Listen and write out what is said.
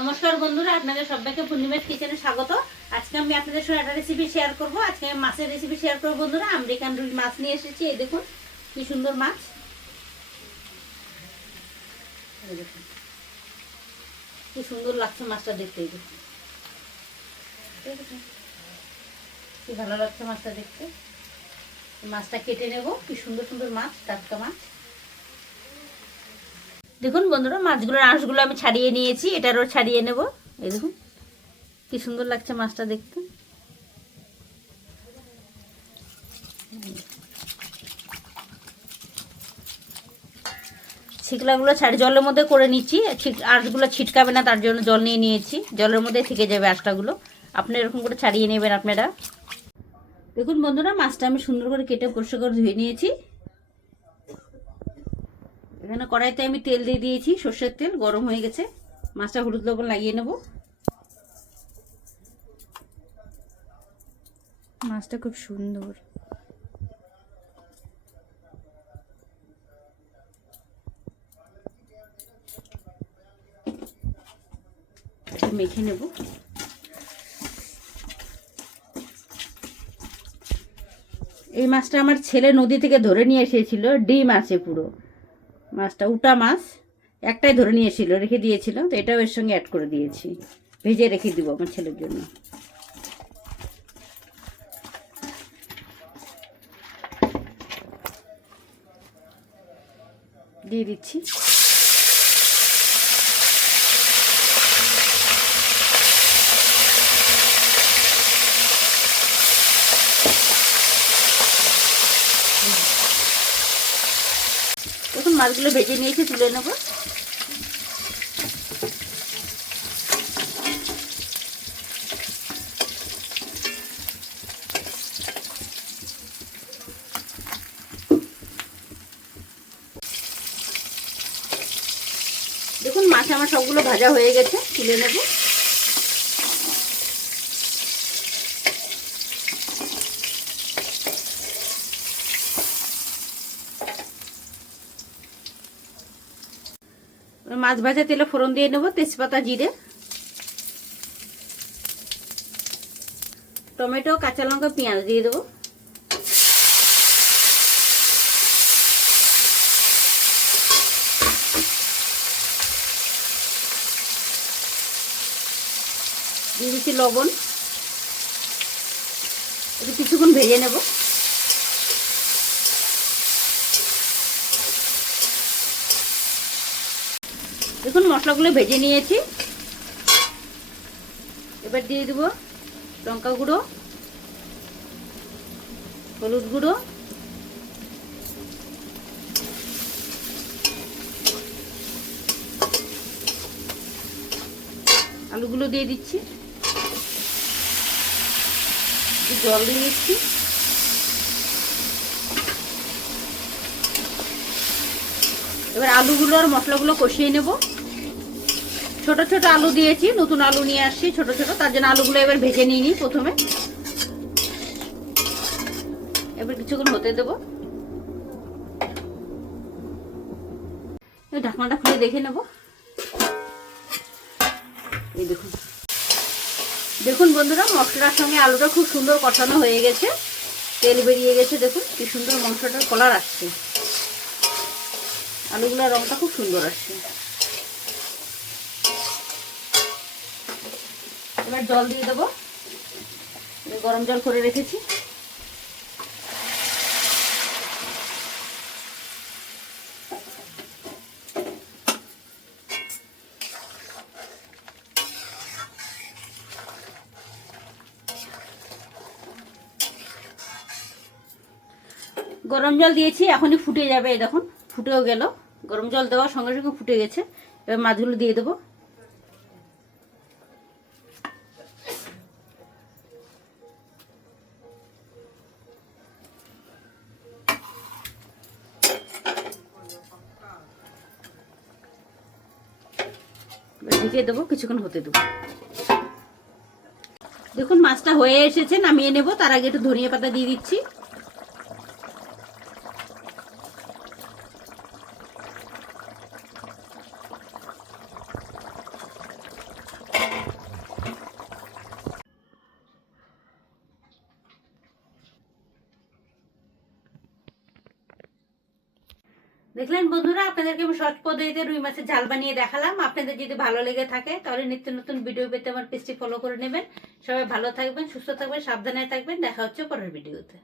নমস্কার বন্ধুরা, আপনাদের সবাইকে পূর্ণিমাস কিচেনে স্বাগত। আজকে আমি আপনাদের সঙ্গে একটা রেসিপি শেয়ার করব। আজকে আমি মাছের রেসিপি শেয়ার করব বন্ধুরা। আমেরিকান রুই মাছ নিয়ে এসেছি। এই দেখুন কি সুন্দর মাছ, এই দেখুন কি সুন্দর লাগছে মাছটা দেখতে। এই দেখুন কি ভালো লাগছে মাছটা দেখতে। মাছটা কেটে নেব। কি সুন্দর সুন্দর মাছ, টাটকা মাছ। দেখুন বন্ধুরা, মাছগুলোর আঁশগুলো আমি ছাড়িয়ে নিয়েছি, এটারও ছাড়িয়ে নেব। এই দেখুন কি সুন্দর লাগছে মাছটা দেখতে। ছিকলাগুলো ছাড়ি জলের মধ্যে করে নিচ্ছি, আঁশগুলো ছিটকাবে না তার জন্য জল নিয়ে নিয়েছি। জলের মধ্যে থেকে যাবে আঁশটাগুলো। আপনি এরকম করে ছাড়িয়ে নেবেন আপনারা। দেখুন বন্ধুরা, মাছটা আমি সুন্দর করে কেটে পরিষ্কার করে ধুয়ে নিয়েছি। এখানে কড়াইতে আমি তেল দিয়ে দিয়েছি, সর্ষের তেল গরম হয়ে গেছে। মাছটা হলুদ লবণ লাগিয়ে নেব। মাছটা খুব সুন্দর। মেখে নেব। এই মাছটা আমার ছেলে নদী থেকে ধরে নিয়ে এসেছিল, ডিম আছে পুরো। মাছটা উটা মাছ, একটাই ধরে নিয়ে এসেছিল, রেখে দিয়েছিল, তো এটাও এর সঙ্গে অ্যাড করে দিয়েছি। ভেজে রেখে দিব আমার ছেলের জন্য। দিয়ে দিচ্ছি। এখন মাছগুলো ভেজে নিয়েছি, তুলে নেব। দেখুন মাছ আমার সবগুলো ভাজা হয়ে গেছে, তুলে নেব। মাছ ভাজা তেলে ফোড়ন দিয়ে নেব, তেজপাতা, জিরে, টমেটো, কাঁচা লঙ্কা, পেঁয়াজ দিয়ে দেবো। দিয়ে দিচ্ছি লবণ। একটু কিছুক্ষণ ভেজে নেব। দেখুন মশলাগুলো ভেজে নিয়েছি। এবার দিয়ে দেব লঙ্কা গুঁড়ো, হলুদ গুঁড়ো, আলুগুলো দিয়ে দিচ্ছি, জল দিয়ে দিচ্ছি। এবার আলুগুলো আর মশলাগুলো কষিয়ে নেব। ছোট ছোট আলু দিয়েছি, নতুন আলু নিয়ে আসছি ছোট ছোট, তার জন্য আলুগুলো এবার ভেজে নিয়ে নিই প্রথমে। এবার কিছুক্ষণ হতে দেব। ঢাকনাটা খুলে দেখে নেব। এই দেখুন, দেখুন বন্ধুরা, মশলার সঙ্গে আলুটা খুব সুন্দর কষানো হয়ে গেছে, তেল বেরিয়ে গেছে। দেখুন কি সুন্দর মাংসটার কালার আসছে, আলুগুলোর রংটা খুব সুন্দর আসছে। এবার জল দিয়ে দেবো, গরম জল করে রেখেছি। গরম জল দিয়েছি, এখনই ফুটে যাবে। এই দেখুন ফুটেও গেল, গরম জল দেওয়ার সঙ্গে সঙ্গে ফুটে গেছে। এবার মাছগুলো দিয়ে দেবো। ঢেকে দেবো, কিছুক্ষণ হতে দেবো। দেখুন মাছটা হয়ে এসেছে, নামিয়ে নেব। তার আগে একটু ধনিয়া পাতা দিয়ে দিচ্ছি। দেখলেন বন্ধুরা, আপনাদেরকে আমি সহজ পদ্ধতিতে রুই মাছের ঝাল বানিয়ে দেখালাম। আপনাদের যদি ভালো লেগে থাকে তাহলে নিত্য নতুন ভিডিও পেতে আমার পেজটি ফলো করে নেবেন। সবাই ভালো থাকবেন, সুস্থ থাকবেন, সাবধানে থাকবেন। দেখা হচ্ছে পরের ভিডিওতে।